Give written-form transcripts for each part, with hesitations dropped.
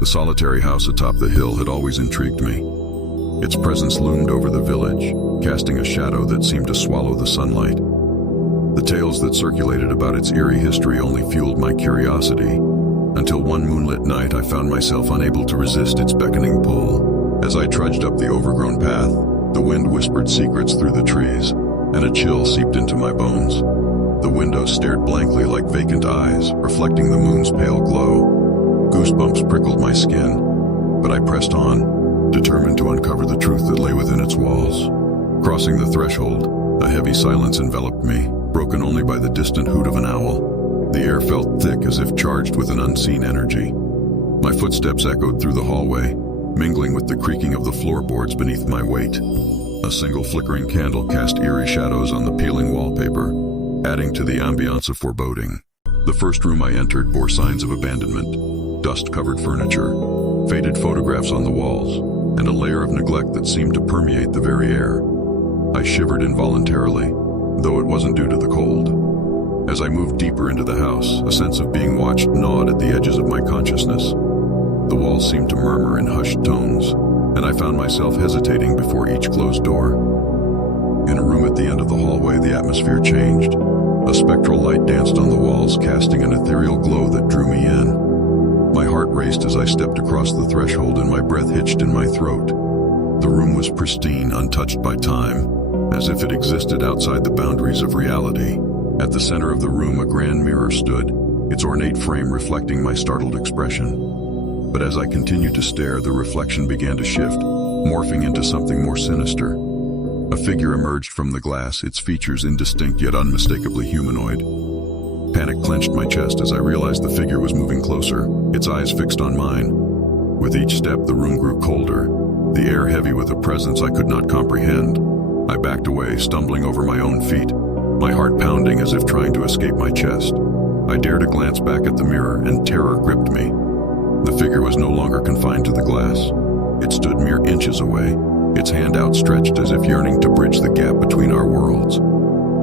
The solitary house atop the hill had always intrigued me. Its presence loomed over the village, casting a shadow that seemed to swallow the sunlight. The tales that circulated about its eerie history only fueled my curiosity, until one moonlit night I found myself unable to resist its beckoning pull. As I trudged up the overgrown path, the wind whispered secrets through the trees, and a chill seeped into my bones. The windows stared blankly like vacant eyes, reflecting the moon's pale glow. Goosebumps prickled my skin, but I pressed on, determined to uncover the truth that lay within its walls. Crossing the threshold, a heavy silence enveloped me, broken only by the distant hoot of an owl. The air felt thick as if charged with an unseen energy. My footsteps echoed through the hallway, mingling with the creaking of the floorboards beneath my weight. A single flickering candle cast eerie shadows on the peeling wallpaper, adding to the ambiance of foreboding. The first room I entered bore signs of abandonment: dust-covered furniture, faded photographs on the walls, and a layer of neglect that seemed to permeate the very air. I shivered involuntarily, though it wasn't due to the cold. As I moved deeper into the house, a sense of being watched gnawed at the edges of my consciousness. The walls seemed to murmur in hushed tones, and I found myself hesitating before each closed door. In a room at the end of the hallway, the atmosphere changed. A spectral light danced on the walls, casting an ethereal glow that drew me in. My heart raced as I stepped across the threshold, and my breath hitched in my throat. The room was pristine, untouched by time, as if it existed outside the boundaries of reality. At the center of the room, a grand mirror stood, its ornate frame reflecting my startled expression. But as I continued to stare, the reflection began to shift, morphing into something more sinister. A figure emerged from the glass, its features indistinct yet unmistakably humanoid. Panic clenched my chest as I realized the figure was moving closer, its eyes fixed on mine. With each step, the room grew colder, the air heavy with a presence I could not comprehend. I backed away, stumbling over my own feet, my heart pounding as if trying to escape my chest. I dared a glance back at the mirror, and terror gripped me. The figure was no longer confined to the glass. It stood mere inches away, its hand outstretched as if yearning to bridge the gap between our worlds.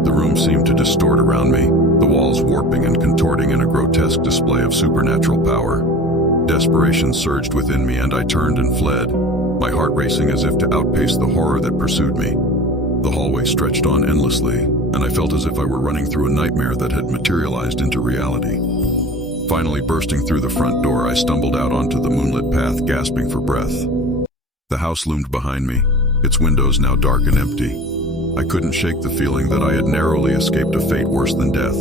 The room seemed to distort around me, the walls warping and contorting in a grotesque display of supernatural power. Desperation surged within me, and I turned and fled, my heart racing as if to outpace the horror that pursued me. The hallway stretched on endlessly, and I felt as if I were running through a nightmare that had materialized into reality. Finally bursting through the front door, I stumbled out onto the moonlit path, gasping for breath. The house loomed behind me, its windows now dark and empty. I couldn't shake the feeling that I had narrowly escaped a fate worse than death,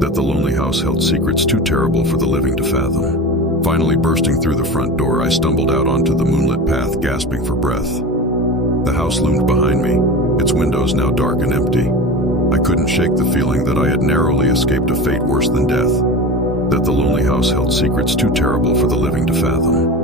that the lonely house held secrets too terrible for the living to fathom. Finally bursting through the front door, I stumbled out onto the moonlit path, gasping for breath. The house loomed behind me, its windows now dark and empty. I couldn't shake the feeling that I had narrowly escaped a fate worse than death, that the lonely house held secrets too terrible for the living to fathom.